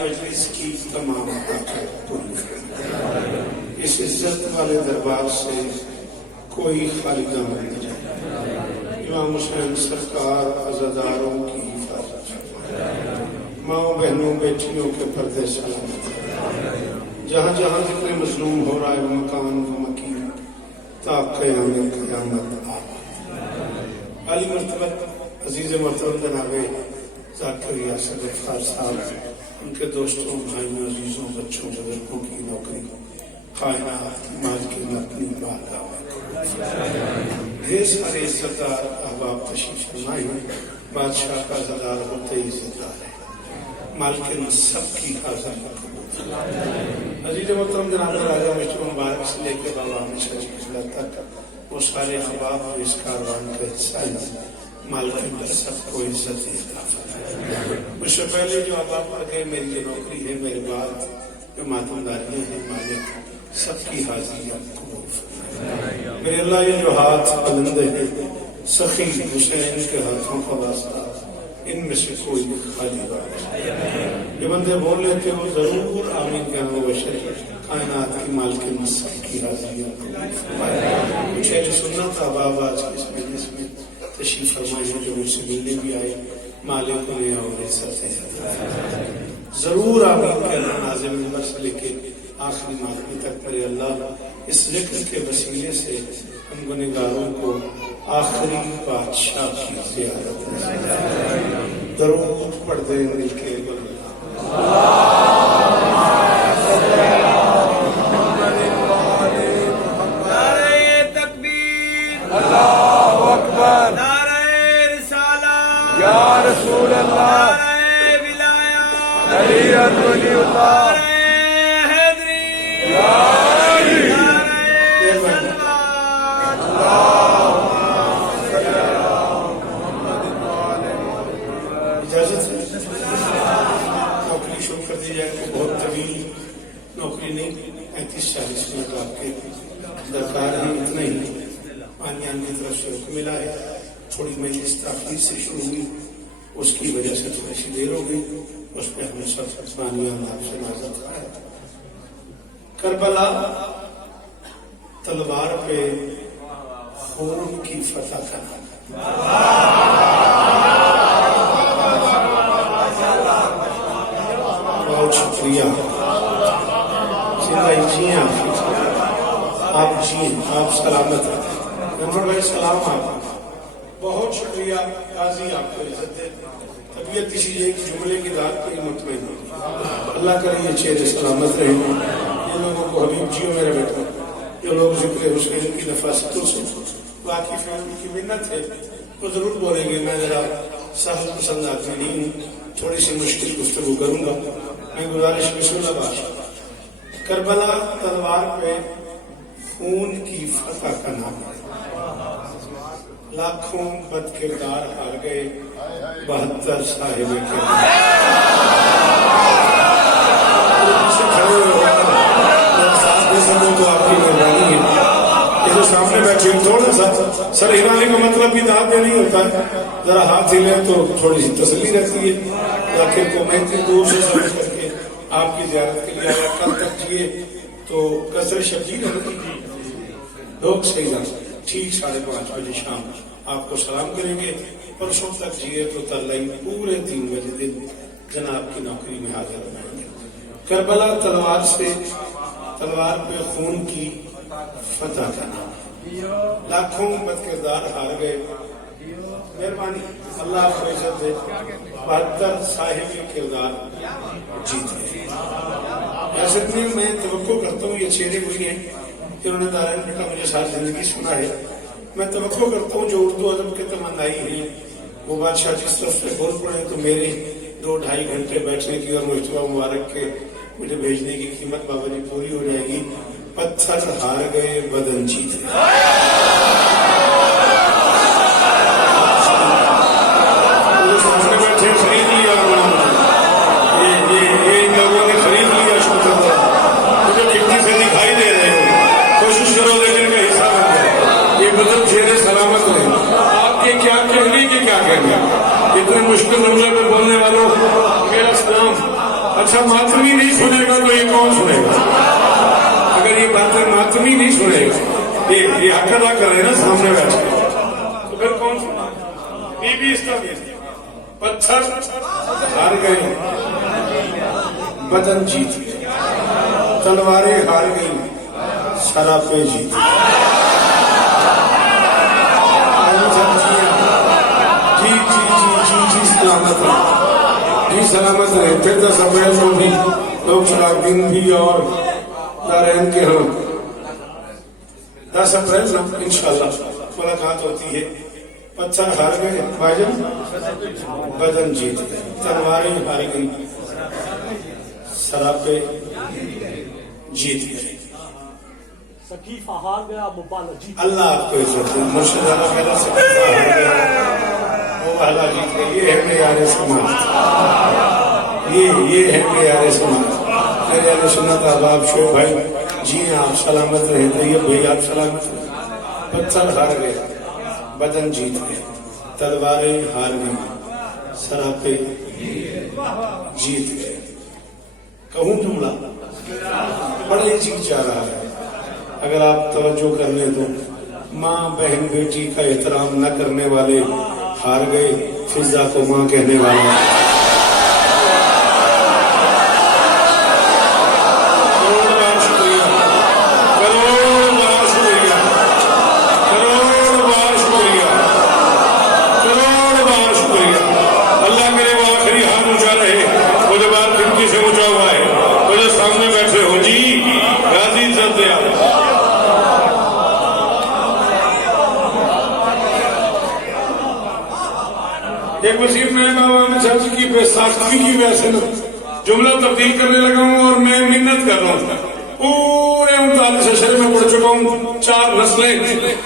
مجلس کی تمام اس عزت والے دربار سے کوئی خالدہ نہ مل جائے۔ امام حسین سرکار عزاداروں کی حفاظت، ماؤں بہنوں بیٹیوں کے پردے سلامت، جہاں جہاں ذکر مظلوم ہو رہا ہے وہ مکان و مکین تا قیامت آباد۔ عالی مرتبت عزیز محترم جناب ذاکر یاسر غفار صاحب، ان کے دوستوں، بھائیوں، عزیزوں، بچوں، بزرگوں کی نوکری کائنات مالکن اپنی بارگاہ میں ڈھیر سارے عزتدار احباب تشریف فرمائے ہیں۔ بادشاہ کا عزادار ہوتے ہی عزتدار ہے، مالکن سب کی حاضر قبول۔ عزیز محترم جناب راجہ مشتبہ مبارک سے لے کے بابا ہمیشہ جزلہ تک وہ سارے احباب جو اس کاروان کا حصہ ہیں، مالکن سب کو عزت عطا فرمائے۔ مجھ سے پہلے جو احباب پڑھ گئے، میری یہ نوکری ہے، میرے بعد جو ماتمداریاں ہیں، مالک سب کی حاضری قبول فرمائے۔ میرے اللہ یہ جو ہاتھ بلندے ہیں، سخی حسین کے ہاتھوں کا واسطہ، ان میں سے کوئی خالی بات یہ بندے بول لیتے ہو ضرور آمین کہنا وہ بشر کائنات کی مالکن سب کی حاضری قبول فرمائے۔ کچھ اہل سنت احباب آج اس مجلس میں تشریف فرمائے ہیں جو مجھ سے ملنے بھی آئے، مالک انہیں اور عزت ہے، ضرور آمین کہنا ناظم نمبر سے لے کے آخری ماتمی تک پر اللہ اس ذکر کے وسیلے سے ہم گنہگاروں کو آخری بادشاہ کی زیارت میں درود پڑھ دیں مل کے نعرہ تکبیر، اللہ اکبر، نعرہ رسالت، یا رسول اللہ، نعرہ ولایت، علی ولی اللہ، نعرہ حیدری، یا علی، نعرہ سلوات۔ اجازت ہے نوکری شروع کر دی جائے تو بہت طویل نوکری نہیں، 35-40 منٹ آپ کے درکار ہے، اتنا ہی پانیان کی طرف سے حکم ملا ہے۔ تھوڑی مجلس تاخیر سے شروع ہوئی، اس کی وجہ سے تھوڑی سی دیر ہو گئی، اس پہ ہم سب پانیان آپ سے معذرت خواہ ہے۔ کربلا تلوار پہ خون کی فتح کا نام، بہت شکریہ، جی آپ جی آپ سلامت رہیں، نمبر بھائی سلام آپ، بہت شکریہ قاضی آپ کو عزت دے، طبیعت کسی ایک جملے کی ذات پہ ہی مطمئن ہو، اللہ کرے یہ چہرے سلامت رہے، یہ لوگوں کو حبیب جیو میرے بیٹا، جو لوگ ذکر حسین کی نفاستوں سے واقف ہیں، ان کی منت ہے وہ ضرور بولیں گے۔ میں ذرا سہل پسند آدمی نہیں ہوں، تھوڑی سی مشکل گفتگو کروں گا، میں گزارش بسم اللہ بادشاہ۔ کربلا تلوار پہ خون کی فتح کا نام ہے، لاکھوں بد کردار ہار گئے، 72 صاحب تو آپ کی مہربانی ہے، یہ جو سامنے بیٹھے تھوڑا سا سر ہلانے کا مطلب بھی داد نہیں ہوتا ہے، ذرا ہاتھ ہلے تو تھوڑی سی تسلی رہتی ہے۔ آخر کو میں اتنی دور سے سمجھ کر کے آپ کی زیارت کے لیے آیا، کل تک جیے تو کثر شبیر ہوتی تھی، لوگ صحیح ٹھیک 5:30 بجے شام آپ کو سلام کریں گے، پرسوں تک جیے تو تلائی پورے 3 بجے دن جناب کی نوکری میں حاضر رہیں گے۔ کربلا تلوار سے، تلوار پہ خون کی فتح کا نام، لاکھوں بد کردار ہار گئے، مہربانی اللہ آپ کو عزت دے، 72 صاحب کردار جیتے۔ ایسے میں توقع کرتا ہوں یہ چہرے وہی ہیں جنہوں نے دارین بیٹا مجھے ساری زندگی سنا ہے، میں توقع کرتا ہوں جو اردو ادب کے تمنائی ہیں وہ بادشاہ جس طرف سے بول پڑے تو میرے 2-2.5 گھنٹے بیٹھنے کی اور مجتبہ مبارک کے مجھے بھیجنے کی قیمت بابا جی پوری ہو جائے گی۔ پتھر ہار گئے بدن جیتے، سامنے بیٹھے خرید لیا، یہ ان لوگوں نے خرید لیا، شکر ہے مجھے کھڑکی سے دکھائی دے رہے ہو، کوشش کرو لیکن کا حصہ بن جائے، یہ بدن چہرے سلامت رہے۔ آپ کے کیا کہنے کی کیا کہنے، اتنے مشکل جملے میں بولنے والوں میرا سلام، اچھا ماتمی نہیں سنے گا تو یہ کون سنے گا؟ اگر یہ باتیں ماتمی نہیں سنے گا، یہ حق ادا کر رہے نا سامنے بیٹھے، تو پھر کون سنا؟ بی بی اس طرح پتھر ہار گئے، بدن جیت گئے، تلواریں ہار گئی، سراپے جیت گئے۔ جی جی جی جی جی سلامت رہے، جی سلامت رہے۔ پھر 10 اپریل کو بھی لوک شراب دن بھی اور دارین کے ہم 10 اپریل نا انشاءاللہ ملاقات ہوتی ہے۔ پتھر ہار گئے بھائی جان، بدن جیت گئے، تلواریں ہار گئی، سراپے جیت گئے۔ سقیفہ ہار گیا، مبالہ جیت گیا۔ اللہ آپ کو عزت دے۔ مرشد اللہ کہنا سقیفہ ہار گیا، مبالہ جیت گیا۔ یہ ہے معیار سماعت، یہ ہے معیار سماعت۔ میرے اہل سنت احباب، شعیب بھائی جی آپ سلامت رہے، طیب بھائی آپ سلامت رہے۔ پتھر ہار گئے، بدن جیت گئے، تلواریں ہار گئی، سراپے جیت گئے۔ کہوں جملہ بڑا جی چاہ رہا ہے، اگر آپ توجہ کر لیں تو ماں بہن بیٹی کا احترام نہ کرنے والے ہار گئے، فضا کو ماں کہنے والے۔ ایک وسیم میں بابا میں چرچ کی بیساکھی کی وجہ سے جملہ تبدیل کرنے لگا ہوں اور میں منت کر رہا ہوں۔ پورے 39 اشرے میں پڑھ چکا ہوں، 4 نسلیں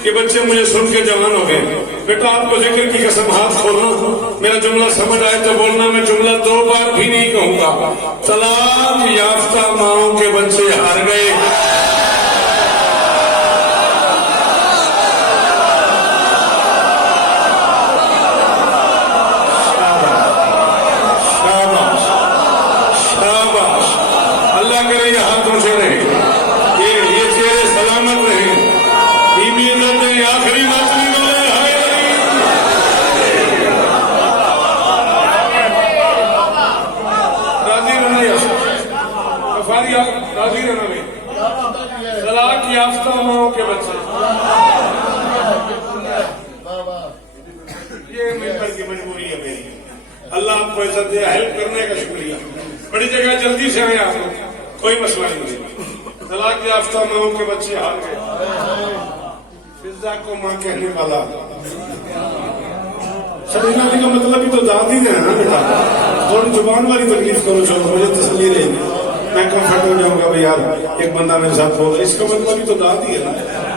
کہ بچے مجھے سن کے جوان ہو گئے۔ بیٹا آپ کو ذکر کی قسم ہاتھ کھولنا، میرا جملہ سمجھ آئے تو بولنا، میں جملہ 2 بار بھی نہیں کہوں گا۔ طلاق یافتہ ماؤں کے بچے ہار گئے۔ طلاق یافتہ ماؤں کے بچے، یہ ممبر کی مجبوری ہے میری۔ اللہ آپ کو عزت دے، ہیلپ کرنے کا شکریہ۔ بڑی جگہ جلدی سے آئے آپ، کوئی مسئلہ نہیں۔ طلاق یافتہ ماؤں کے بچے ہار گئے، فضا کو ماں کہنے والا۔ سمجھنا کا مطلب ہی تو داد ہی ہے نا بیٹا، تھوڑی زبان والی تکلیف کرو، چلو مجھے تسلی رہے گی، میں کمفرٹ ہو جاؤں گا بھائی یار ایک بندہ میرے ساتھ بول رہا ہے، اس کا مطلب ہی تو داد ہی ہے نا،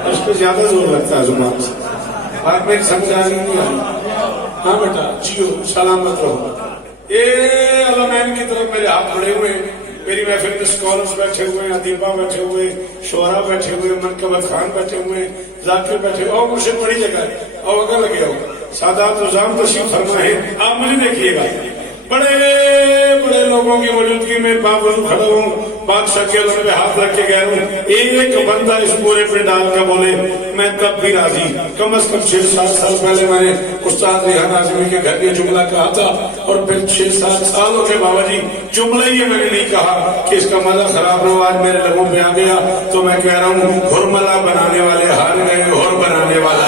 اس پہ زیادہ زور لگتا ہے زبان سے۔ آپ میری سمجھ آ رہی نہیں آئی؟ ہاں بیٹا جیو سلامت رہو۔ اے علمین کی طرف میرے ہاتھ بڑھے ہوئے، میری محفل میں اسکالرز بیٹھے ہوئے، ادیبہ بیٹھے ہوئے، شعراء بیٹھے ہوئے، منقبت خان بیٹھے ہوئے، ذاکر بیٹھے ہوئے، اور مرشد بڑی جگہ ہے اور اگر لگے ہو سادات نظام تشریف فرما ہے۔ آپ مجھے دیکھیے گا، بڑے بڑے لوگوں کی موجودگی میں باوجود کھڑا ہوں، بادشاہ کے علم پہ ہاتھ رکھ کے گیا ہوں، ایک بندہ اس پورے پہ ڈال کا بولے میں تب بھی راضی۔ کم از کم 6-7 سال پہلے میں نے استاد ریحان اعظمی کے گھر یہ جملہ کہا تھا، اور پھر 6-7 سالوں کے باوجود جملہ یہ میں نے نہیں کہا کہ اس کا مزہ خراب نہ ہو، آج میرے لبوں پہ آ گیا تو میں کہہ رہا ہوں ہرملا بنانے والے ہار گئے، اور بنانے والا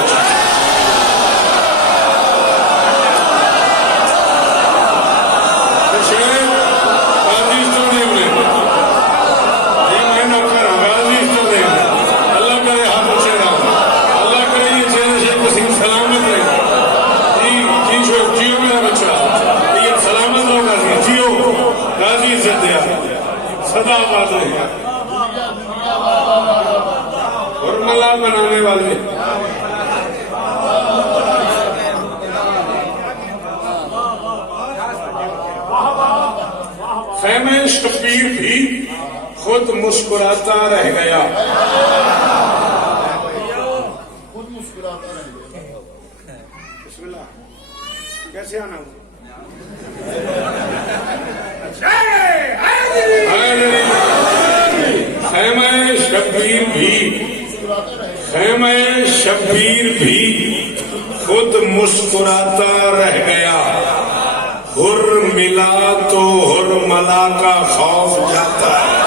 سدا آباد رہے، ہرملا بنانے والے۔ خیمہ شبیر بھی خود مسکراتا رہ گیا، بسم اللہ کیسے آنا ہوں؟ خیمہ شبیر بھی خود مسکراتا رہ گیا، ہر ملا تو ہر ملا کا خوف جاتا ہے۔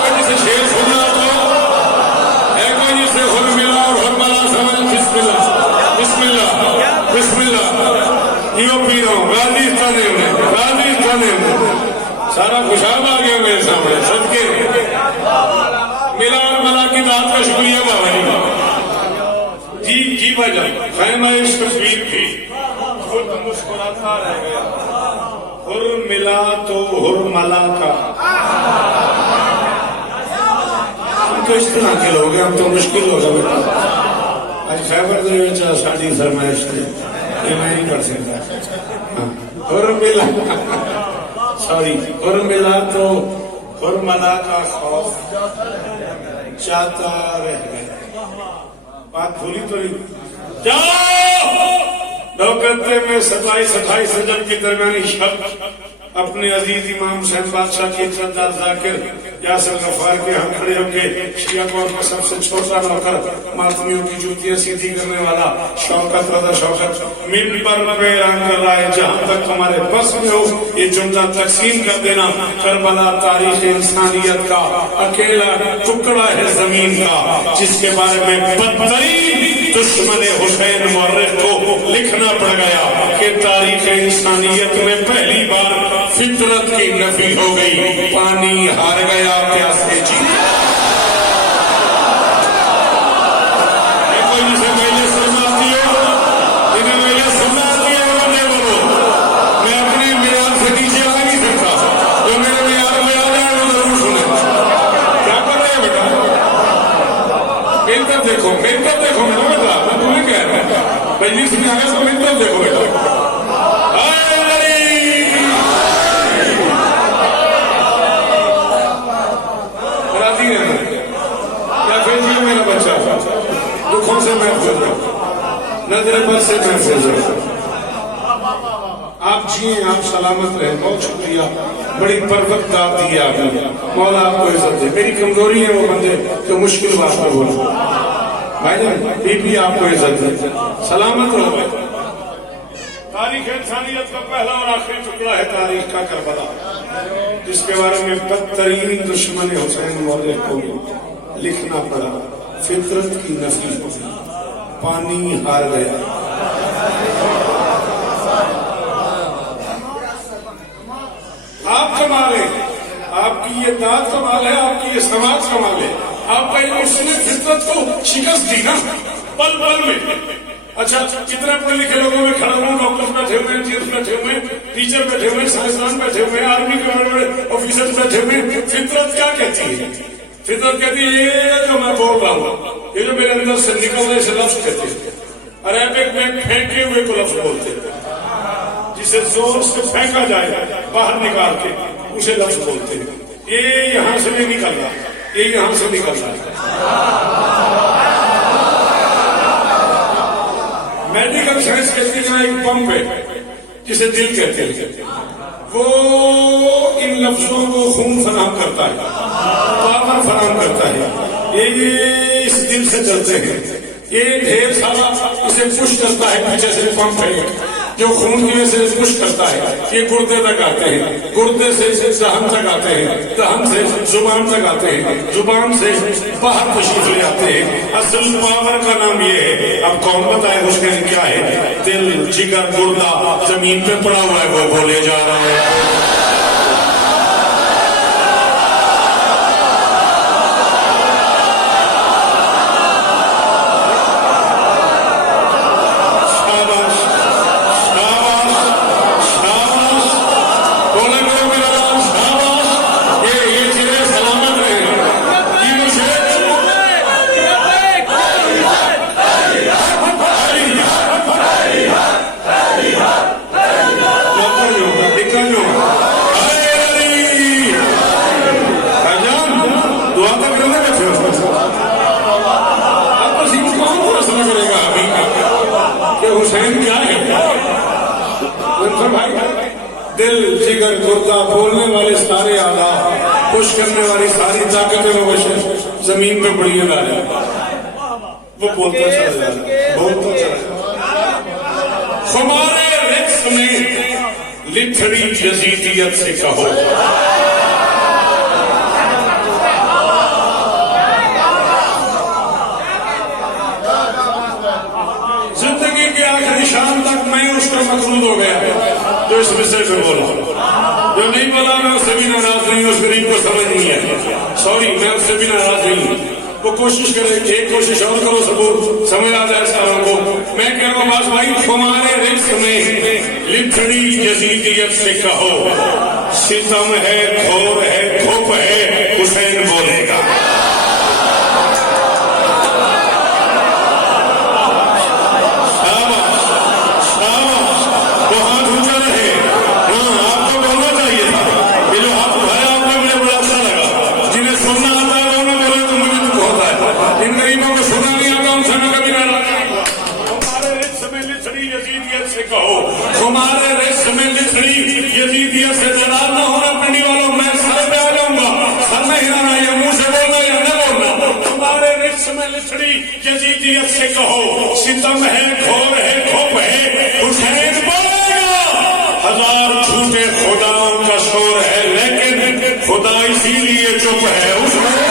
کوئی جسے شیر سننا تو ہے، کوئی جسے ہر ملا اور ہر ملا سمجھ، بسم اللہ بسم اللہ بسم اللہ، یہ پی رہا ہوں راجستان سارا خوشاب آ گیا میرے سامنے، صدقے ملا اور ملا کی بات کا شکریہ بابا جی۔ جی بھائی جان، خیمہ شبیر بھی خود مسکراتا رہ گیا، ہر ملا تو ہر ملا کا۔ ہم تو اس طرح کے لوگ ہیں، ہم تو مشکل ہو گئے بیٹا۔ آج خیبر دے وچ ساڈی فرمائش ہے، یہ میں نہیں پڑھ سکتا۔ ہر ملا سوری، ہر ملا تو ہر ملا کا خوف چاہتا رہ گیا۔ بات بھولی تو نہیں؟ جاؤ لوکتے میں 27 رجب کی درمیانی شب اپنے عزیز امام حسین بادشاہ کی عزت ذاکر یاسر غفار کے ہم کھڑے ہوں گے، شیعہ قوم کا سب سے چھوٹا نوکر، ماتمیوں کی جوتیاں سیدھی کرنے والا شوکت رضا شوکت منبر پہ اعلان کر رہا ہے، جہاں تک ہمارے بس میں ہو یہ جملہ تقسیم کر دینا، کربلا تاریخ انسانیت کا اکیلا ٹکڑا ہے زمین کا، جس کے بارے میں بدترین دشمن حسین مورخ کو لکھنا پڑ گیا کہ تاریخ انسانیت میں پہلی بار فطرت کی نفی ہو گئی، پانی ہار گیا پیاسے جیت گیا۔ کوئی جسے میں سناتی ہو، جنہیں میں سناتی ہے وہ نہیں بولو، میں اپنے معیار سے نیچے آ نہیں سکتا، جو میرے معیار میں آ جائے وہ ضرور سنیں۔ کیا کر رہے ہیں بیٹا؟ ملتا دیکھو میرا بیٹا، میں تمہیں کہہ رہا ہوں مجلس میں آیا تو ملتا دیکھو بیٹا۔ میرا بچہ دکھوں سے محفوظ رہو، نظر بد سے محفوظ رہو، آپ جیئیں، آپ سلامت رہیں، بہت شکریہ، بڑی پروت داد دی آپ نے، مولا آپ کو عزت دے۔ میری کمزوری ہے وہ بندے جو مشکل بات پر بولے، بھائی جان بی آپ کو عزت دے، سلامت رہو۔ تاریخ انسانیت کا پہلا اور آخری ٹکڑا ہے تاریخ کا کربلا، جس کے بارے میں بدترین دشمن حسین مورخ کو لکھنا پڑا، فطرت کی نفی ہو گئی، پانی ہار گیا۔ آپ کمال ہے، آپ کی یہ داد کمال ہے، آپ کی یہ سماج کمال ہے، آپ کا اس نے فطرت کو شکست دی نا پل پل میں۔ اچھا کتنے پڑھے لکھے لوگوں میں کھڑا ہوں، ڈاکٹر بیٹھے ہوئے، انجینئر بیٹھے ہوئے، ٹیچر بیٹھے ہوئے، سائنسدان بیٹھے ہوئے، آرمی کے بڑے بڑے آفیسر بیٹھے ہوئے، فطرت کیا کہتی ہے؟ فطرت کہتی ہے یہ جو میں بول رہا ہوں، یہ جو میرے اندر سے نکل رہا ہے اسے لفظ کہتے ہیں۔ عربک میں پھینکے ہوئے کو لفظ بولتے ہیں، جسے زور سے پھینکا جائے باہر نکال کے اسے لفظ بولتے ہیں۔ یہ یہاں سے نہیں نکل رہا، یہ یہاں سے نکل رہا ہے۔ میڈیکل سائنس کہتی ہے ایک پمپ ہے جسے دل کہتے ہیں، وہ ان لفظوں کو خون فراہم کرتا ہے، پاور فراہم کرتا ہے، یہ اس دل سے چلتے ہیں، یہ ڈھیر سارا اسے پش کرتا ہے، پیچھے سے پمپ ہے جو خون کی وجہ سے پش کرتا ہے، یہ گردے تک آتے ہیں، گردے سے ذہن تک آتے ہیں، ذہن سے زبان تک آتے ہیں، زبان سے باہر تشریف لے آتے ہیں۔ اصل پاور کا نام یہ ہے، اب کون بتائے اس میں کیا ہے؟ دل، جگر، گردہ زمین پہ پڑا ہوا ہے، وہ بولے جا رہا ہے۔ دل جگر گردہ بولنے والے سارے آلات خوش کرنے والی ساری طاقتیں مبشر زمین پہ پڑی لا رہے وہ بولتا چلا جا رہا بولتا چلا ہمارے رقص میں لتھڑی یزیدیت سے کہو زندگی کے آخری شام تک میں اس کا مقصود ہو گیا تو اس وشے پہ بولا جو نہیں بولا میں اس سے بھی ناراض نہیں ہوں اس غریب کو سمجھ نہیں ہے سوری میں اس سے بھی ناراض نہیں ہوں وہ کوشش کرے ایک کوشش اور کرو ثبوت سمجھ آ جائے ساروں کو میں کہہ رہا ہوں باز بھائی ہمارے رقص میں لتھڑی یزیدیت سے کہو ستم ہے گھور ہے کھوپ ہے حسین بولے گا ہمارے رقص میں لتھڑی یزیدیت سے ناراض نہ ہونا پنڈی والوں میں سر پہ آ جاؤں گا سر میں ہلانا یا منہ سے بولنا یا نہ بولنا ہمارے رقص میں لتھڑی یزیدیت سے کہو ستم ہے گھور ہے کھوپ ہے حسین بولے گا ہزار جھوٹے خداؤں کا شور ہے لیکن خدا اسی لیے چپ ہے اس میں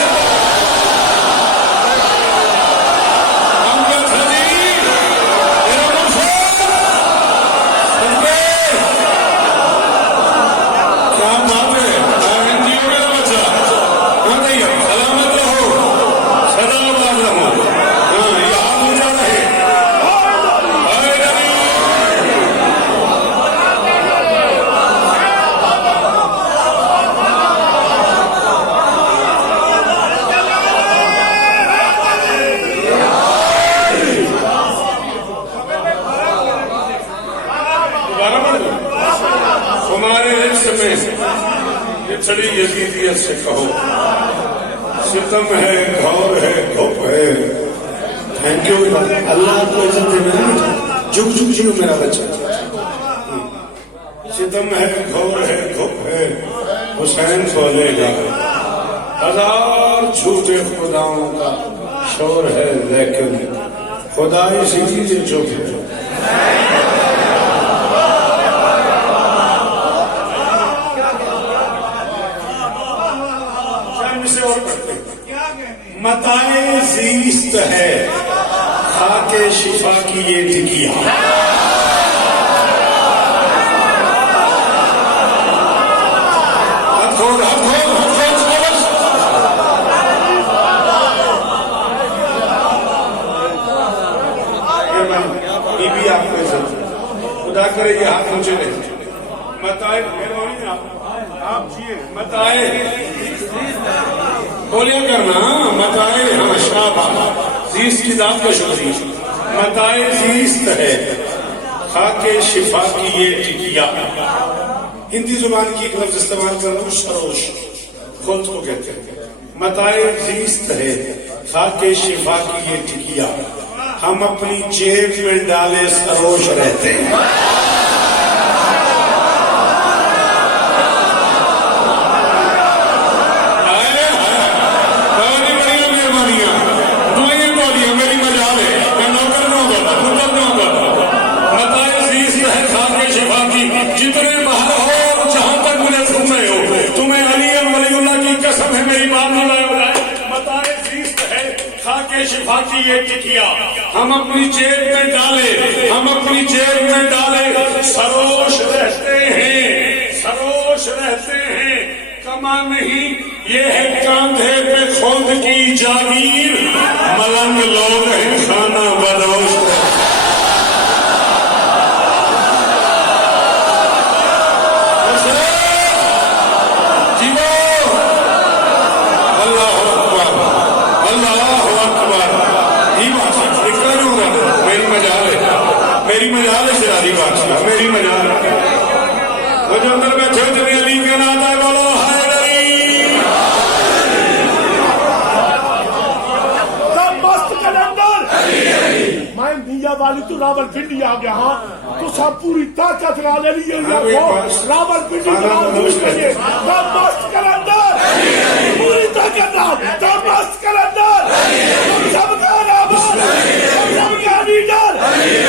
لتھڑی یزیدیت سے کہو ستم ہے گھور ہے کھوپ ہے تھینک یو اللہ آپ کو عزت دے میں جھک جھک جیو میرا بچہ ستم ہے گھور ہے کھوپ ہے حسین بولے گا ہزار جھوٹے خداؤں کا شور ہے لیکن خدا اسی لیے چپ ہے متائے زیست ہے خاک شفا کی یہ ٹکیا بی بی آپ کو عزت خدا کرے یہ ہاتھ مجھے لے متائے آپ جیے متائے بولیا کرنا متائے ہاں شاہ زیست کی ذات کا شکریہ متائے زیست ہے خاک شفا کی یہ ٹکیا ہندی زبان کی ایک لفظ استعمال کر رہا ہوں سروش خود کو کہتے ہیں متائے زیست ہے خاک شفا کی یہ ٹکیا ہم اپنی جیب میں ڈالے سروش رہتے ہیں شفا کی یہ ٹکیا ہم اپنی جیب میں ڈالے ہم اپنی جیب میں ڈالے سروش رہتے ہیں سروش رہتے ہیں کما نہیں یہ ہے کاندھے پہ خود کی جاگیر ملنگ لوگ ہیں کھانا بدوش میری مجال ہے شراری بادشاہ میری مجال ہے وہ جو اندر بیٹھے ہو جنہیں علی کا نام ہے بولو حیدری مست کلندر میں دیا والی تو راول پنڈی آ گیا ہاں تو تسا پوری طاقت نال علی ہاں بھائی، بس راول پنڈی کھانا نال بنوش کریے مست کرندر پوری طاقت نال مست کرندر سب کا راول سب کا لیڈر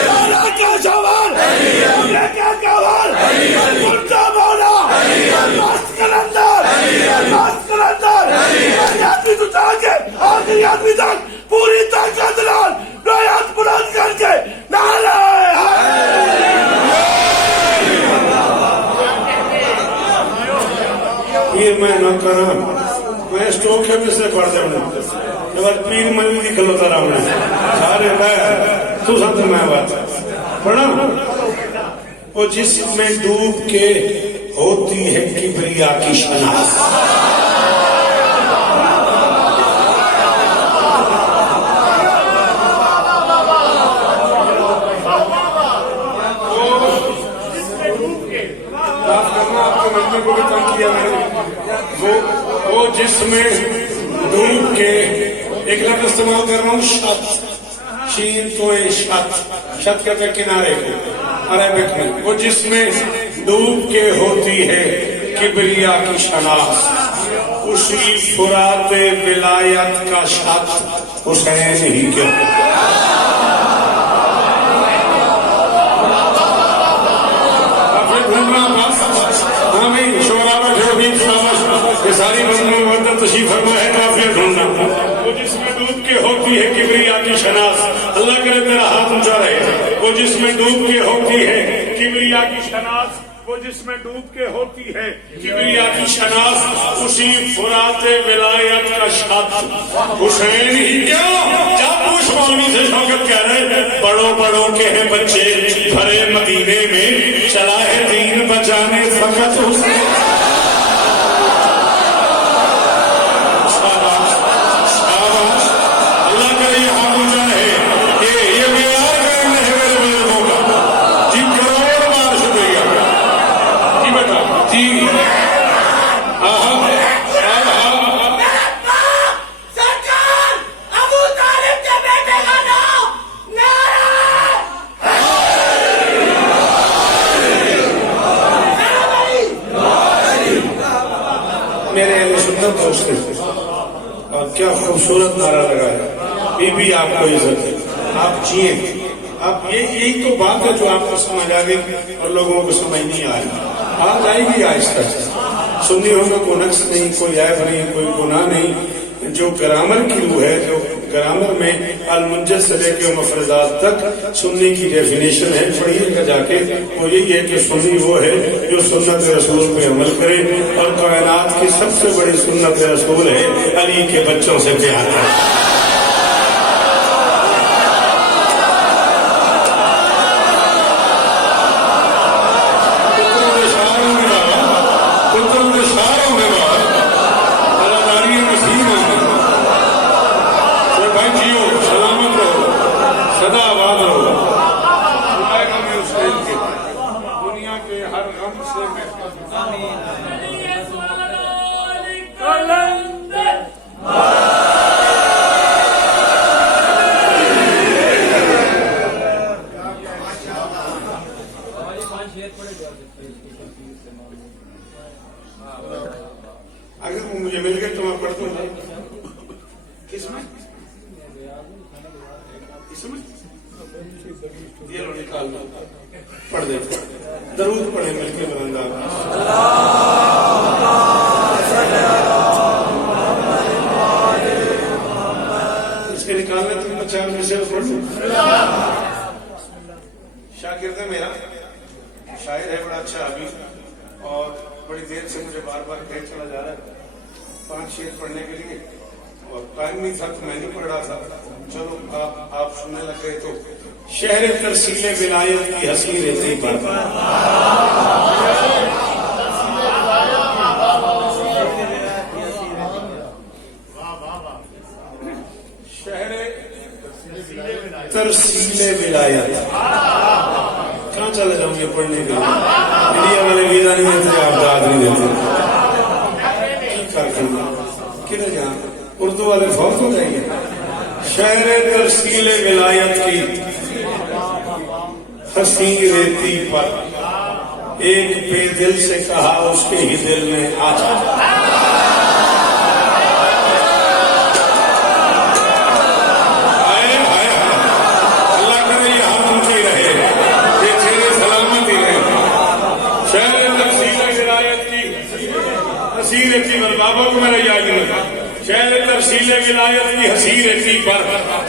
سارا کا جوان کا گوال مرتا مولا مست کرندر مست کرندر آدمی تو تاکہ آخری آدمی تک پوری طاقت نال روایت بلند کر کے نعرہ پیر میں نہ کرا میں اسٹوک ہے میں سے پڑھ جاؤں جب پیر میں بھی کھلوتا رہا ہوں سارے میں تو ساتھ میں بات پڑھا وہ جس میں ڈوب کے ہوتی ہے کبریا کی شناخت کو بھی تنگ کیا میں نے وہ جس میں ڈوب کے ایک لفظ استعمال کر رہا ہوں شط شین تو شط شط کہتے ہیں کنارے کو عربک میں وہ جس میں ڈوب کے ہوتی ہے کبریا کی شناخت اسی فرات ولایت کا شط حسین ہی کیا ساری بندوں تشریف فرما ہے کافی ڈھونڈنا وہ جس میں ڈوب کے ہوتی ہے کبریا کی شناخت اللہ کرے تیرا ہاتھ اونچا رہے وہ جس میں ڈوب کے ہوتی ہے کبریا کی شناخت وہ جس میں ڈوب کے ہوتی ہے کبریا کی شناخت اسی فرات ولایت کا شط حسین ہی کیا جب پوش مولوی سے شوکت کہہ رہے بڑوں بڑوں کے ہیں بچے بھرے مدینے میں چلا ہے دین بچانے فقط حسین اور کیا خوبصورت نعرہ لگا ہے بی بی آپ کو عزت ہے آپ جیئیں آپ یہی تو بات ہے جو آپ کو سمجھ آ گئی اور لوگوں کو سمجھ نہیں آئی آ جائے گی آہستہ سنی ہوگا کوئی نقص نہیں کوئی عیب نہیں کوئی گناہ نہیں جو گرامر کی روح ہے جو گرامر میں المنجد سے لے کے مفردات تک سنی کی ڈیفینیشن ہے پڑھیے گا جا کے وہ یہی ہے کہ سنی وہ ہے جو سنت رسول پہ عمل کرے اور کائنات کی سب سے بڑی سنت رسول ہے علی کے بچوں سے پیار ہے اگر وہ مجھے مل گئے تو میں پڑھ دوں کس میں اس میں یہ لو نکال دو پڑھ دے درود پڑھیں مل کے بلندہ اس کے نکالنے تم بچہ میں سے پڑھ دوں شاکر ہے میرا شاعر ہے بڑا اچھا ابھی اور بڑی دیر سے مجھے بار بار کہہ چلا جا رہا ہے 5 شعر پڑھنے کے لیے اور ٹائم نہیں تھا تو میں نہیں پڑھ رہا تھا چلو آپ سننے لگ گئے تو شہر ترسیل ولایت کی ہنسی رہتی پر شہر ترسیل ولایت کہاں چلے جاؤں گے پڑھنے کے لیے انڈیا والے ویزا نہیں دیتے آپ داد نہیں دیتے کدھر جہاں اردو والے فوت ہو جائیں گے شہر ترسیل ولایت کی ہنسی ریتی پر ایک بے دل سے کہا اس کے ہی دل میں آ جا. اللہ کرے یہ ہاتھ اونچی رہے، یہ چہرے سلامت ہی رہے. شہر تفصیل ولایت کی حسین رتی پر بابا کو میرا یاد نہیں. شہر تفصیل ولایت کی حسین رتی پر،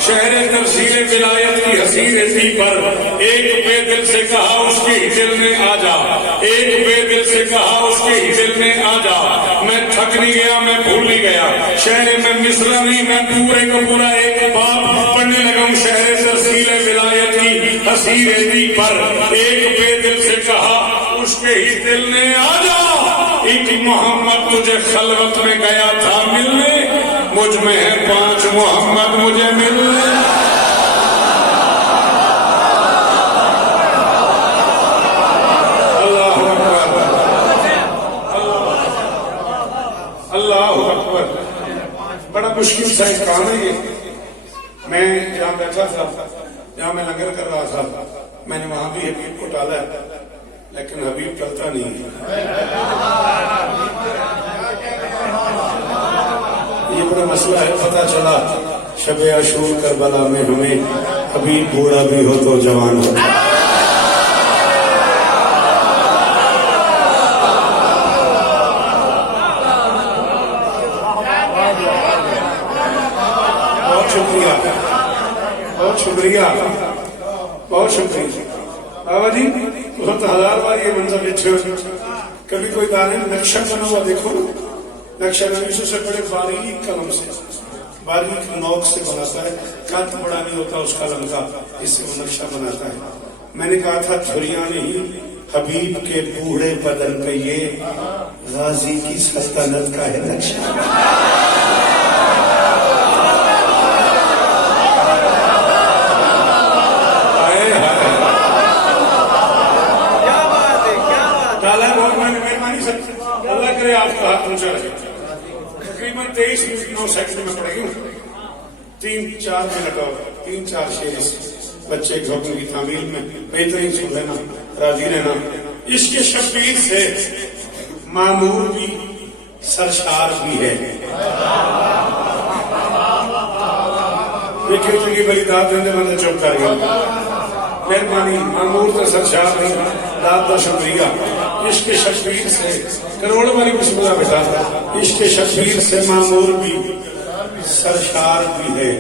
شہر تفصیل ولایت کی حسین رتی پر ایک بے دل سے کہا اس کے ہی دل میں آ جا. ایک بے دل سے کہا اس کے ہی دل میں آ جا. میں تھک نہیں گیا، میں بھول نہیں گیا. شہر میں مصرع نہیں، میں پورے کا پورا ایک باب پڑھنے لگا ہوں. شہر تفصیل ولایت کی حسین رتی پر ایک بے دل سے کہا اس کے ہی دل میں آ جا. ایک محمد تجھے خلوت میں گیا تھا ملنے، مجھ میں ہے 5 محمد مجھے ملنے. اللہ اکبر، اللہ اکبر. بڑا مشکل سا ایک کام ہے یہ. میں جہاں بیٹھا تھا، جہاں میں لنگر کر رہا تھا، میں نے وہاں بھی حبیب کو ڈالا ہے، لیکن حبیب چلتا نہیں. یہ بڑا مسئلہ ہے. پتہ چلا شب عاشور کربلا میں ہمیں حبیب بوڑھا بھی ہو تو جوان ہو. بہت شکریہ، بہت شکریہ، بہت شکریہ. بابا جی بہت 1000 بار یہ منظر اچھے ہو. کبھی کوئی دانے نقشہ بنا ہوا دیکھو نا، نقشہ نویسوں سے بڑے باریک قلم سے، باریک نوک سے بناتا ہے. خط بڑا نہیں ہوتا اس قلم کا، اس سے وہ نقشہ بناتا ہے. میں نے کہا تھا دھریاں نہیں، حبیب کے بوڑھے بدن پہ یہ غازی کی سلطنت کا ہے نقشہ. اللہ کرے آپ کا ہاتھ اونچا رہے. تقریباً 23 سیکنڈ میں پڑے گی. 3-4 منٹ اور 3-4 شعر بچے کے حکم کی تعمیل میں بہترین سن لینا، راضی رہنا. عشق شبیر سے معمور بھی سرشار بھی ہے. دیکھیں چلی بڑی داد دینے بندے چپ کر گیا. مہربانی معمور تو سرشار بھی، داد کا شکریہ. عشق شبیر سے کروڑوں والی بسم اللہ بیٹا. عشق شبیر سے معمور بھی سرشار بھی ہے،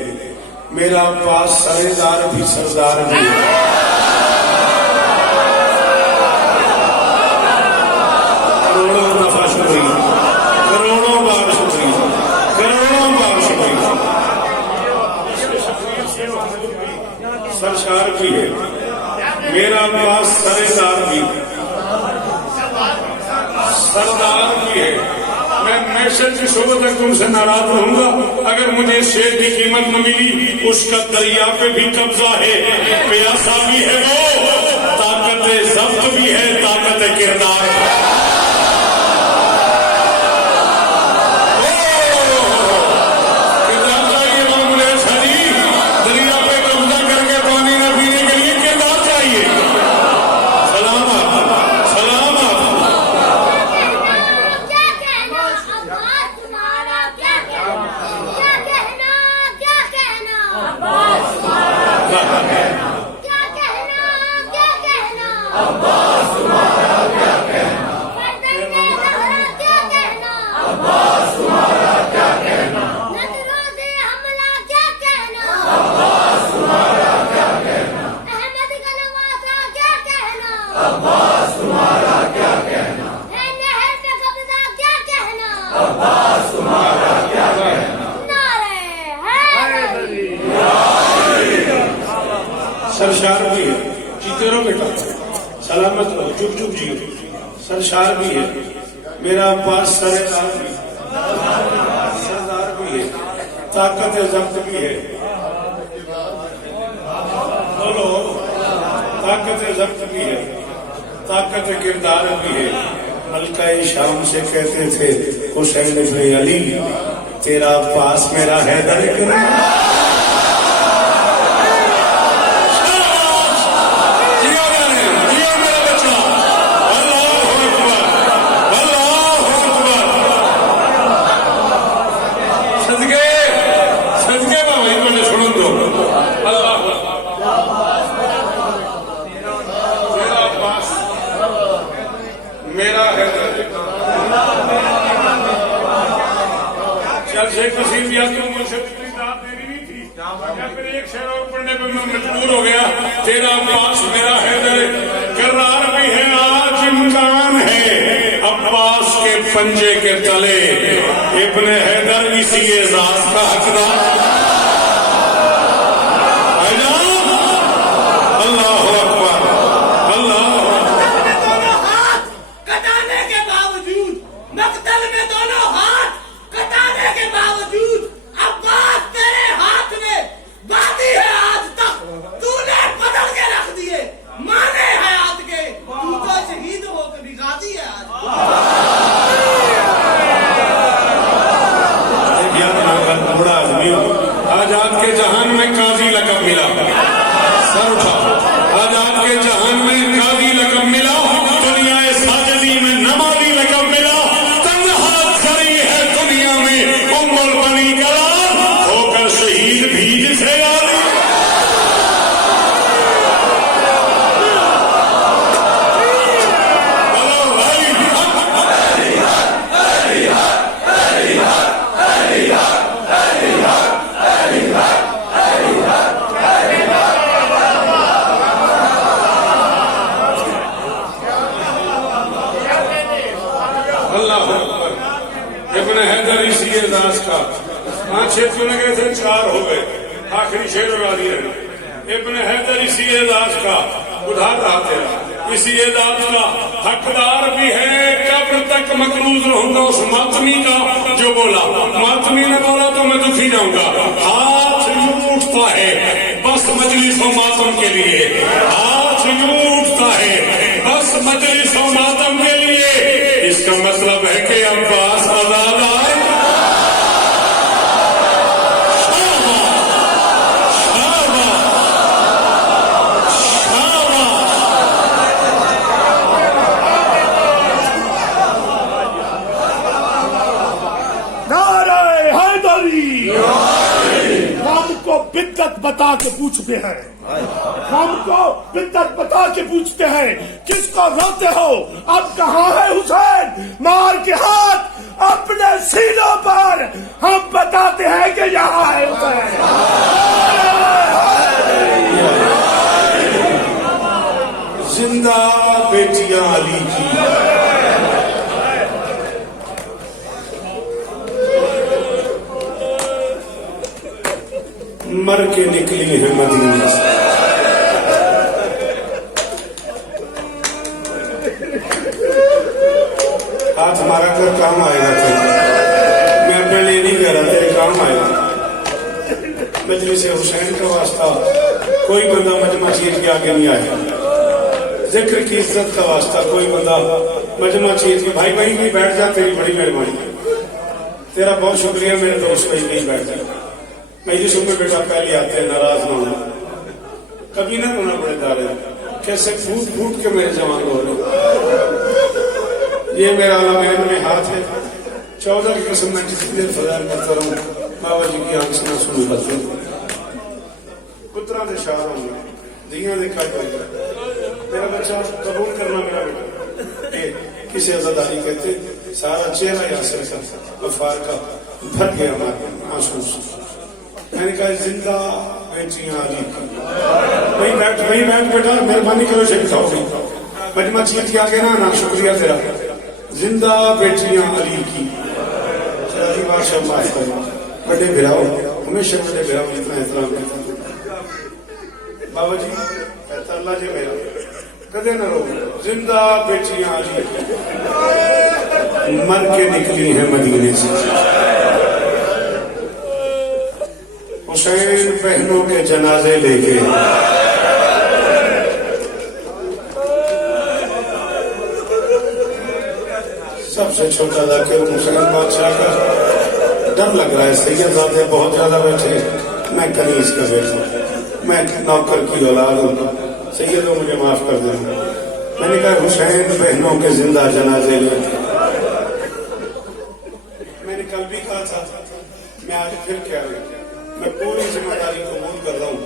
میرا پاس سردار بھی سردار بھی ہے. کروڑوں دفعہ شکریہ، کروڑوں بار شکریہ، کروڑوں بار شکریہ. عشق شبیر سے معمور بھی سرشار بھی ہے، میرا پاس سردار بھی سردار بھی ہے. میں میشر کی شعبہ تک تم سے ناراض رہوں گا اگر مجھے شیر کی قیمت نہ ملی. اس کا دریا پہ بھی قبضہ ہے، پیاسا بھی ہے وہ، طاقت ضبط بھی ہے، طاقت کردار. دریا پہ قبضہ کر کے پانی نہ پینے کے لیے کردار چاہیے. سلام آپ، سلام آپ. سرشار بھی ہے، جیتے رہو بیٹا، سلامت رہو، چپ چپ جیو. سرشار بھی ہے، میرا پاس سردار بھی، سردار بھی ہے، طاقت ضبط بھی ہے. بولو، طاقت ضبط بھی ہے، طاقت کردار بھی ہے. ملکہ شام سے کہتے تھے حسین بن علی تیرا پاس میرا حیدر کریم. چل شیخ نصیر بھی آپ کو مجھ سے اتنی داد دینی نہیں تھی، یا پھر ایک شعر اور پڑھنے پہ میں مجبور ہو گیا. تیرا عباس میرا حیدر کرار بھی ہے آج امکان ہے عباس کے پنجے کے تلے ابن حیدر اسی اعزاز کا حقدار. اللہ اکبر اللہ میں دونوں ہاتھ کٹانے کے باوجود، مقتل میں دونوں ہاتھ کٹانے کے باوجود عباس تیرے ہاتھ میں باقی ہے آج تک، تو نے بدل کے رکھ دیے مانے حیات کے، تو تو شہید ہو کے بھی غازی ہے آج. بڑا آدمی ہوں. آزاد کے جہان میں قاضی لقب ملا، سر اٹھا. آزاد کے جہان میں قاضی لقب ملا، دنیا ساجدی میں نمازی لقب ملا. تنہا کھڑی ہے دنیا میں ام البنی کلام، ہو کر شہید بھی جسے یاد. ابن حیدر اسی اعزاز کا. 5-6 چنے گئے تھے، 4 ہو گئے. آخری شعر راضی رہے. ابن حیدر اسی اعزاز کا ادھار رہا تیرا، اسی اعزاز کا حقدار بھی ہے. قبر تک مقروض رہوں گا اس ماتمی کا جو بولا. ماتمی نے بولا تو میں دکھی جاؤں گا. ہاتھ یوں اٹھتا ہے بس مجلس و ماتم کے لیے، ہاتھ یوں اٹھتا ہے بس مجلس و ماتم کے لیے. اس کا مطلب ہے کہ عباس آزاد آئے. نعرہ حیدری. ہم کو بدت بتا کے پوچھتے ہیں، ہم کو بدت بتا کے پوچھتے ہیں کس کو روتے ہو؟ اب کہاں ہے حسین؟ مار کے ہاتھ اپنے سینوں پر، ہم بتاتے ہیں کہ یہاں ہے حسین. زندہ بیٹیاں علی کی. مر کے نکلی ہیں مدینے سے. ہاتھ ہمارا کر کام آئے گا. میں اپنے لیے نہیں کہہ رہا، تیرے کام آئے گا. مجلس حسین کا واسطہ کوئی بندہ مجمع چیر کے آگے نہیں آئے گا. ذکر کی عزت کا واسطہ کوئی بندہ مجمع چیر کے بھائی بھائی نہیں بیٹھ جا، تیری بڑی مہربانی. تیرا بہت شکریہ میرے دوست بھائی، نہیں بیٹھ جا. مجلسوں میں بیٹا پہلے آتے ہیں، ناراض نہ ہونا، کبھی نہ ہونا پڑے دارے. کیسے پھوٹ پھوٹ کے میرے جوان ہو رہے. یہ میرا علامین میں ہاتھ ہے. 14 کی قسم میں جتنی دیر فضائل کرتا رہوں بابا جی کی آنکھ سے نہ سنو بچے. پترا دے شاہ ہوں گے، دیاں دے کھائی ہوئے. میرا بچہ قبول کرنا میرا بیٹا. کسی عزاداری کہتے سارا چہرہ یاسر کا غفار کا بھر گیا ہمارے آنسوں سے. میں نے کہا زندہ بیٹیاں علی کی. وہیں بیٹھ بیٹا، مہربانی کرو شیخ صاحب مجمع چیز کے آگے نا شکریہ تیرا. زندہ بیٹیاں علی کی. بادشاہ معاف کرو، بڑے بھراؤ، ہمیشہ بڑے بھراؤ اتنا احترام کرتا. بابا جی کہتا اللہ جی میرا کدے نہ رو. زندہ بیٹیاں علی کی مر کے نکلی ہیں مدینے سے. حسین بہنوں کے جنازے لے کے سب سے چھوٹا ذاکر حسین بادشاہ کا. ڈر لگ رہا ہے، سید زادے بہت زیادہ بیٹھے، میں کنیز کا بیٹا، میں نوکر کی اولاد ہوں، سیدوں مجھے معاف کر دینا. میں نے کہا حسین بہنوں کے زندہ جنازے لے کے. میں نے کل بھی کہا تھا، میں آج پھر کہہ رہا ہوں، میں پوری ذمہ داری قبول کر رہا ہوں.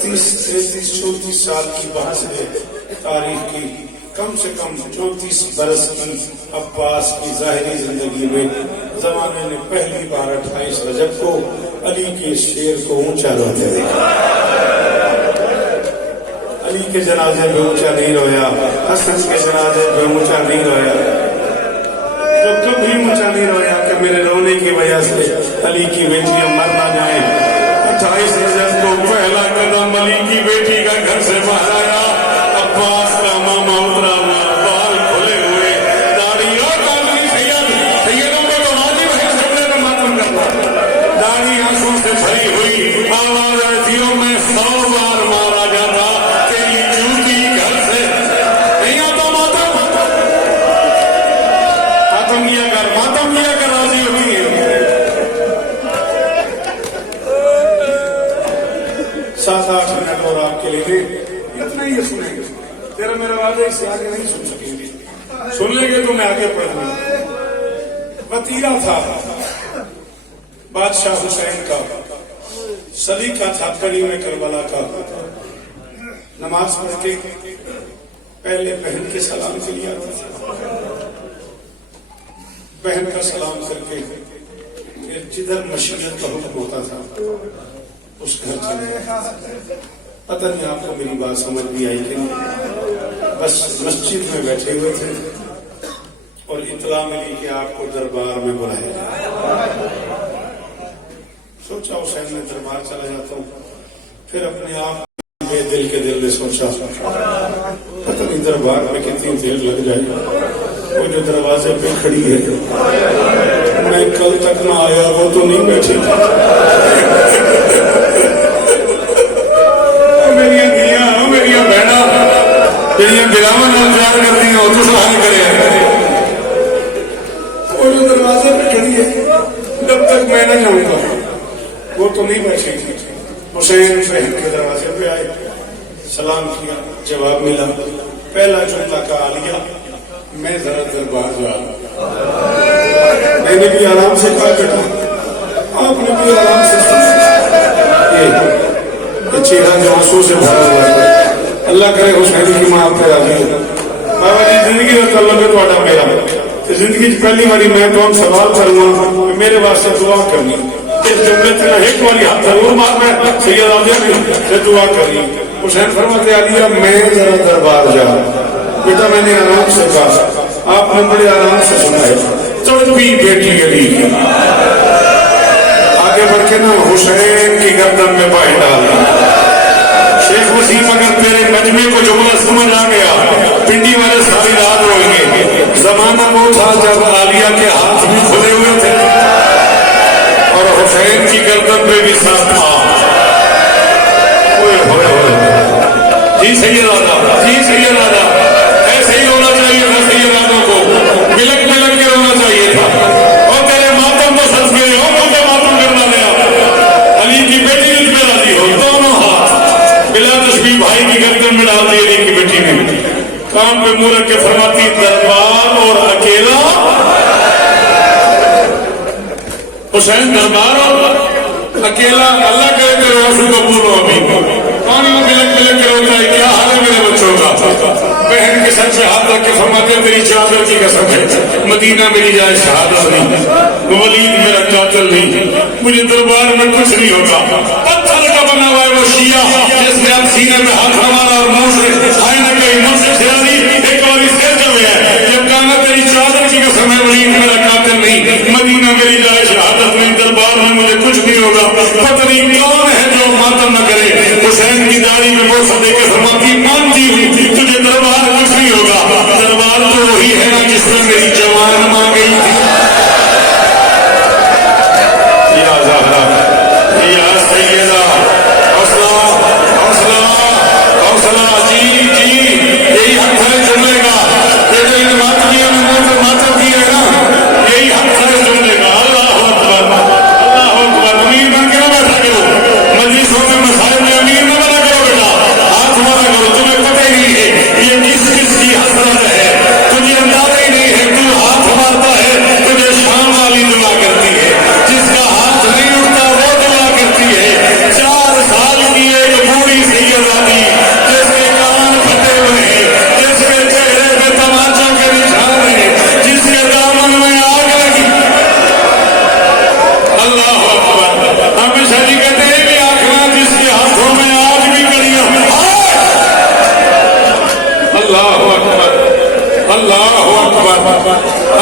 32 33 34 سال کی بحث ہے تاریخ کی. کم سے کم 34 برس کی عباس کی ظاہری زندگی میں زمانے نے پہلی بار 28 رجب کو علی کے شیر کو اونچا روتے دیکھا. علی کے جنازے میں اونچا نہیں رویا, حسن کے جنازے میں اونچا نہیں رویا, جو کبھی اونچا نہیں رویا کہ میرے رونے کی وجہ سے علی کی بیٹیاں مر نہ جائیں. 28 رجب کو پہلا قدم علی کی بیٹی کا گھر سے باہر آیا. عباس کا ماما اترا ہوا, بال کھلے ہوئے, داڑھی اور کالمی سیدوں کو تو واجب ہے سپنے کا ماتم کرنا, داڑھی آنکھوں سے بھری ہوئی, آواز ایسی ہو میں 100 بار مارا جاتا تیری جوتی گھر سے نہیں آتا. ماتم کیا کر راضی ہوتی ہے. 7-8 منٹ اور آپ کے لیے اتنا ہی سنیں گے. تیرا میرا وعدہ اس سے آگے نہیں سن سکیں گے, سن لیں گے تو میں آگے پڑھ لوں. وتیرہ تھا بادشاہ حسین کا, سلیقہ تھا کریم کربلا کا. نماز پڑھ کے پہلے بہن کے سلام کے لیے آتا تھا, بہن کا سلام کر کے پھر جدھر مشیت کا حکم ہوتا تھا اس گھر چلے. پتہ نہیں آپ کو میری بات سمجھ نہیں آئی کہ نہیں, بس مسجد میں بیٹھے ہوئے تھے اور اطلاع ملی کہ آپ کو دربار میں بلایا جائے. سوچا حسین میں دربار چلا جاتا ہوں. پھر اپنے آپ میں دل کے دل نے سوچا پتہ نہیں دربار میں کتنی دیر لگ جائے, وہ جو دروازے پہ کھڑی ہے میں کل تک نہ آیا وہ تو نہیں بیٹھی. میری بہنا میری بلاوا انتظار کرتی ہیں اور تو سہارے کرے, وہ جو دروازے پہ کھڑی ہے جب تک میں نہ جاؤں گا وہ تو نہیں بیٹھے گی. حسین بہن کے دروازے پہ آئے, سلام کیا, جواب ملا. پہلا جملہ کہا عالیہ میں ذرا دربار جا. میں نے بھی آرام سے کہا بیٹا, آپ نے بھی آرام سے سنا. چہرہ جو آنسو سے بھرا ہوا ہے, اللہ کرے حسین کی ماں پہ آ گئی. بابا جی زندگی کا تعلق ہے تھوڑا میرا, زندگی پہلی باری میں تو ہم سوال کروں گا میرے واسطے دعا کرنی. اس جملے سے ایک والی ہاتھ ضرور مارنا سید آدمی سے دعا کرنی. حسین فرماتے عالیہ میں ذرا دربار جا. بیٹا میں نے آرام سے کہا, آپ نے بڑے آرام سے سنا ہے. تڑپی بیٹی علی کی آگے بڑھ کے نا حسین کی گردن میں پائے ڈال. شیخ وسیم اگر تیرے مجمع کو جملہ سمجھ آ گیا پنڈی والے ساری رات روئیں گے. زمانہ وہ تھا جب عالیہ کے ہاتھ بھی کھلے ہوئے تھے اور حسین کی گردن پہ بھی ساتھ تھا. جی سید راجا, جی سید راجا, ایسے ہی ہونا چاہیے تھا. سید راجوں کو ملک ملک کے رونا چاہیے تھا. اور تیرے ماتم تو سچ گئے ہو, مجھے ماتم کرنا لیا. علی کی بیٹی اس پہ راضی ہو, دونوں ہاتھ بلا تشبیہ بھائی کی گردن میں ڈال دی. علی کی بیٹی نے کان پہ منہ رکھ کے فرماتی دربار اور اکیلا. حسین دربار اور اکیلا, اللہ کرے تیرے آنسو قبول ہو. ابھی پانی میں ملک ملک کے روتا ہے, کیا حال ہے میرے بچوں کا. بہن کے سر سے ہاتھ رکھ کے فرماتے تیری چادر کی قسم ہے مدینہ میری جائے شہادت نہیں, ولید میرا قاتل نہیں, مجھے دربار میں کچھ نہیں ہوگا. پتھر کا بنا ہوا ہے وہ شیعہ جس نے اب سینے میں ہاتھ ہمارا اور منہ سے آئینہ کہیں منہ سے سیاسی ایک اور اس کے جب ہے جب کہنا تیری چادر کی قسم ہے ولید میرا قاتل نہیں, مدینہ میری جائے شہادت نہیں, دربار میں مجھے کچھ نہیں ہوگا. پتہ نہیں کون ہے جو ماتم نہ کرے. حسین کی داڑھی میں وہ سدے کے فرماتی مانتی ہوں تجھے دربار کچھ نہیں ہوگا. دربار تو وہی ہے نا جس میں میری جوان ماں گئی تھی. یا زہرا, یا سیدہ, حوصلہ حوصلہ حوصلہ. جی جی یہی حق ہے جملے کا.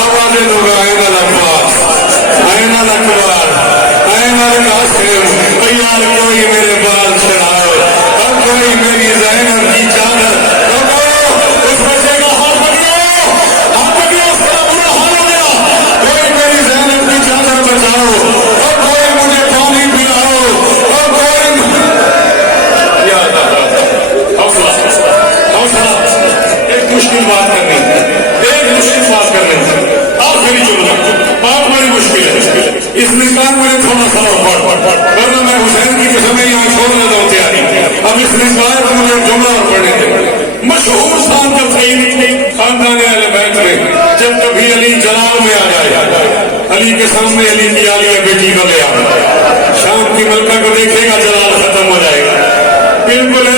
آواز دو گا این العباس این الاکبر این القاسم یار کوئی میرے بال چھڑاؤ اور کوئی میری زینب کی چادر اس بچے کا ہاتھ پکڑو اس کا برا حال ہو گیا کوئی میری زینب کی چادر بچاؤ اور کوئی مجھے پانی پلاؤ اور کوئی یا اللہ حوصلہ حوصلہ ایک مشکل بات کرنی آخری جملہ بات بڑی مشکل ہے اس نکال میں تھوڑا سا ورنہ میں حسین کی قسم یہاں چھوڑ لیتا ہوں تیاری اب اس نکال کو مجھے جملہ اور پڑھنے دے مشہور شان کا صحیح خاندان اہل بیت میں جب کبھی علی جلال میں آ جائے علی کے سامنے علی کی عالیہ بیٹی کو لے آ شام کی ملکہ کو دیکھے گا جلال ختم ہو جائے گا بالکل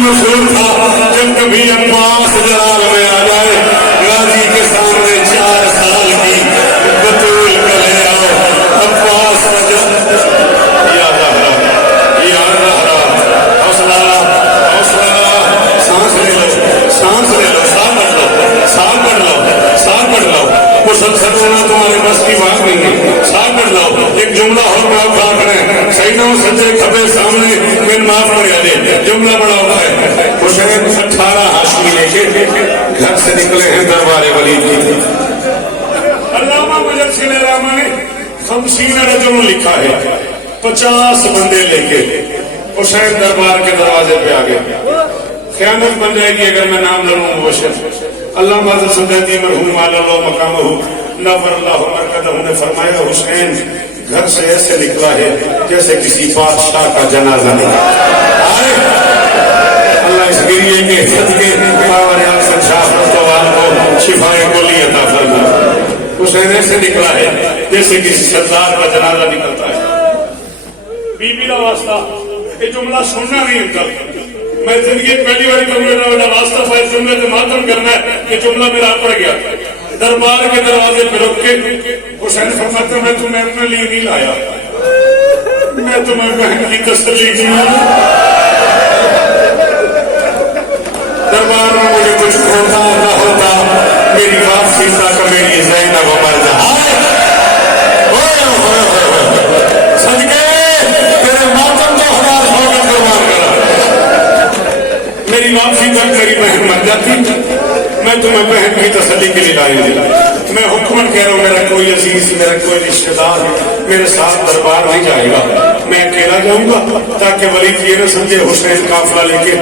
مشہور تھا جب کبھی عباس جلال میں آ جائے غازی کے سامنے 4 سال کی بطول کو لے آؤ عباس یاد رہا حوصلہ سانس لے لو سانس لے لو سانس پڑھ لو وہ سب ہونا تمہارے بس کی بات نہیں ہے ساتھ پڑھ لو ایک جملہ اور میں اٹھا کریں سیدوں سچے کھبے سامنے میں معاف کر دے جملہ بڑا ہوتا ہے حسین 18 ہاشمی لے کے گھر سے نکلے ہیں دربار ولید کی علامہ مجسم علامہ نے 50 رجل لکھا ہے 50 بندے لے کے حسین دربار کے دروازے پہ آ گئے خیانت بن جائے گی اگر میں نام لڑوں وہ شخص اللہ معذر سنتی مرحوم اللہ مقامہ نور اللہ مرکزہ نے فرمایا حسین گھر سے ایسے نکلا ہے جیسے کسی بادشاہ کا جنازہ نکلا اللہ اس گریے کے صدقے آوریان سنشاہ رفتوال کو شفائے کلی عطا فرما حسین ایسے نکلا ہے جیسے کسی سردار کا جنازہ نکلتا ہے بی بی کا واسطہ یہ جملہ سننا نہیں ہوتا میں زندگی پہلی بار میرا واسطہ پہ جملے سے ماتم کرنا ہے یہ جملہ میرا پڑ گیا دربار کے دروازے پہ رک کے حسین فرماتے میں تمہیں اپنے لیے نہیں لایا میں تمہیں بہن کی تسلی دی دربار میں مجھے کچھ ہوتا نہ ہوتا میری واپسی تک میری زینب مر جائے صدقے تیرے ماتم کو ہزار ہوگا قربان کرا میری واپسی تک میری بہن مر جاتی میں تمہیں بہن کی تسلی کے لیے لائی دی میں حکمن کہہ رہا ہوں میرا کوئی عزیز میرا کوئی رشتہ دار میرے ساتھ دربار نہیں جائے گا میں اکیلا جاؤں گا تاکہ ولید یہ نہ سمجھے حسین قافلہ لے کے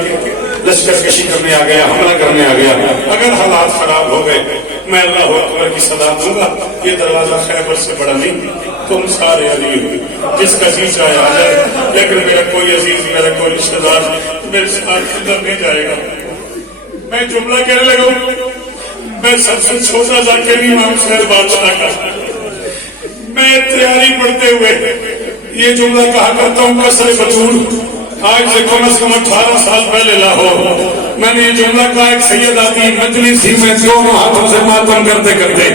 لشکر کشی کرنے آ گیا حملہ کرنے آ گیا اگر حالات خراب ہو گئے میں اللہ اکبر کی صدا دوں گا یہ دروازہ خیبر سے بڑا نہیں تم سارے علی ہو جس کا جی چاہے آ جائے لیکن میرا کوئی عزیز میرا کوئی رشتہ دار میرے ساتھ ادھر نہیں جائے گا میں جملہ کہنے لگا میں سب سے چھوٹا ذاکر امام شہر بادشاہ کا میں تیاری پڑھتے ہوئے یہ جملہ کہا کرتا ہوں قصر بطول آج سے کم از کم 18 سال پہلے لاہور میں نے یہ جملہ کہا ایک سید آتی مجلسی میں دونوں ہاتھوں سے ماتم کرتے کرتے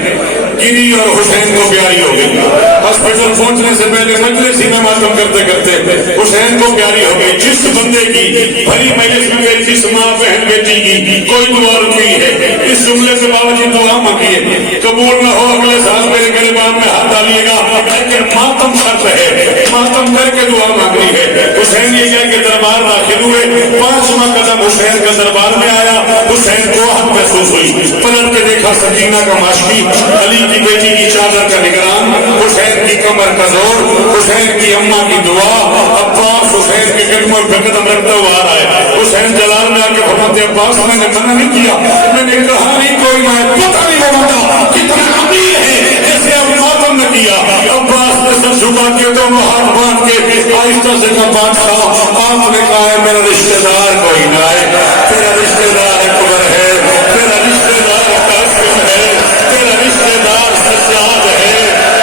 گری اور حسین کو پیاری ہو گئی ہاسپٹل پہنچنے سے پہلے مجلسی میں ماتم کرتے کرتے حسین کو پیاری ہو گئی جس بندے کی بھری مجلس میں جس ماں بہن بیٹی کی کوئی دعا رکی ہے اس جملے سے باوجود دعا مانگی ہے قبول نہ ہو اگلے سال میرے گریبان میں ہاتھ ڈالیے گا لیکن ماتم شرط ہے ماتم کر کے دعا مانگی ہے حسین یہ کہہ کے دربار داخل ہوئے 5واں قدم حسین کا دربار میں آیا حسین کو حق محسوس ہوئی پلٹ کے دیکھا سکینہ کا معاشقی علی کی بیٹی کی چادر کا نگران حسین کی کمر کا زور حسین کی اماں کی دعا عباس حسین کے قدموں پہ قدم رکھتا ہوا آ رہا ہے حسین جلال میں آ کے فرماتے عباس میں نے منع نہیں کیا میں نے کہا نہیں کوئی میں پتہ نہیں وہ بندہ کتنا امیر ہے جیسے اب ماتم نے کیا عباس نے سر جھکا کے دونوں ہاتھ باندھ کے آہستہ سے کہا بادشاہ آپ نے کہا ہے میرا رشتہ دار کوئی نہ ہے تیرا رشتہ دار اکبر ہے تیرا رشتہ دار قاسم ہے تیرا رشتہ دار سجاد ہے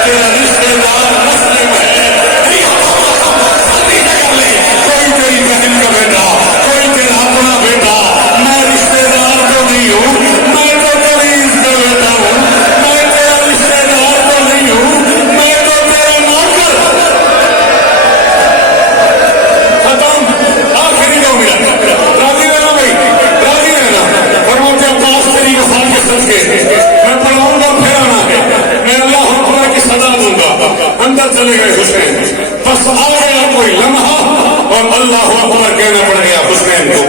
تیرا رشتہ دار مسلم ہے کوئی تیری بہن کا بیٹا کوئی تیرا اپنا بیٹا میں رشتہ دار تو نہیں ہوں میں تو قریب کا بیٹا ہوں میں تیرا رشتہ دار تو نہیں ہوں میں تو تیرا نوکر ختم آخری کو ملا سکے میں پڑھاؤں گا پھر آنا ہے میں اللہ اکبر کی صدا دوں گا اندر چلے گئے حسین بس آ گیا کوئی لمحہ اور اللہ اکبر کہنا پڑ گیا حسین کو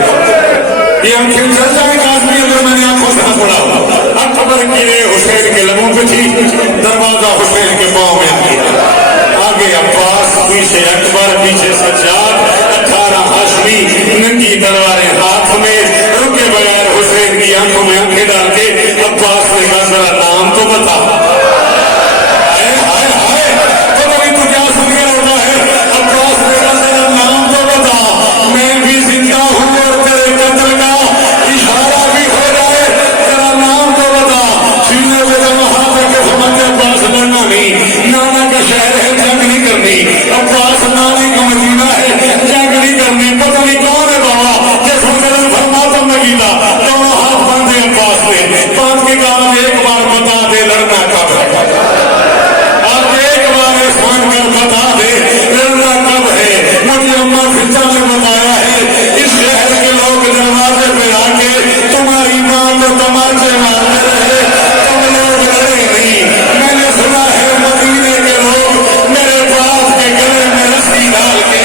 یہ آنکھیں چل جائیں آدمی اگر میں نے آنکھوں سے نہ پڑھا اکبر کی حسین کے لبوں پہ تھی دروازہ حسین کے پاؤں میں آ گیا آگے عباس پیچھے اکبر پیچھے سجاد 18 ہاشمی ننگی تلواریں ہاتھ میں رکے بغیر حسین کی آنکھوں میں آنکھیں ڈال کے عباس نے کہا ذرا نام تو بتا پتہ نہیں تو کیا سن کے ہوتا ہے عباس نے کہا ذرا نام تو بتا میں بھی زندہ ہوں اور تیرے قتل کا اشارہ بھی ہو جائے ذرا نام تو بتا سینے پہ جب ہاتھ رکھ کے سمجھتے عباس لڑنا نہیں نانا کا شہر ہے جنگ نہیں کرنی عباس نانے کا مدینہ ہے جنگ نہیں کرنی پتہ نہیں کون ہے بابا جس وقت فرماتا میں گیتا دونوں ہاتھ باندھے عباس نے باندھ کے کہا ایک بار بتا دے لڑنا کب ہے اب ایک بار احسان کر بتا دے لڑنا کب ہے مجھے اماں فضا نے بتایا ہے اس شہر کے لوگ دروازے پہ آ کے تمہاری ماں کو تماچے مارتے رہے تم لوگ لڑے نہیں میں نے سنا ہے مدینے کے لوگ میرے باپ کے گلے میں رسی ڈال کے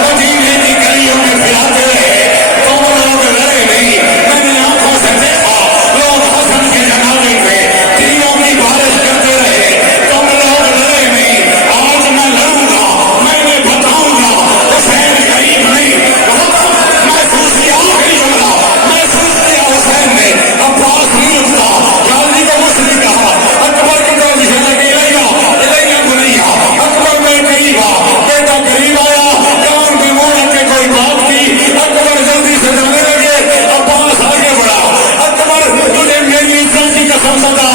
مدینے کی گلیوں میں پھراتے رہے تم لوگ لڑے نہیں میں نے آنکھوں سے دیکھا لوگ حسن کے جنازے پہ تیروں کی بارش کرتے رہے تم لوگ لڑے نہیں آج میں لڑوں گا میں نے بتاؤں گا حسین غریب نہیں محسوس کیا آخری جملہ محسوس کیا حسین نے عباس نہیں رکتا غازی کو کچھ نہیں کہا اکبر کی طرف دکھنے لگی الیہ بنیا اکبر میں قریب آ بیٹا قریب آیا کان کی منہ رکھ کے کوئی بات کی اکبر جلدی سے جانے لگے عباس آگے بڑھا اکبر تجھے میری عزت کی قسم بتا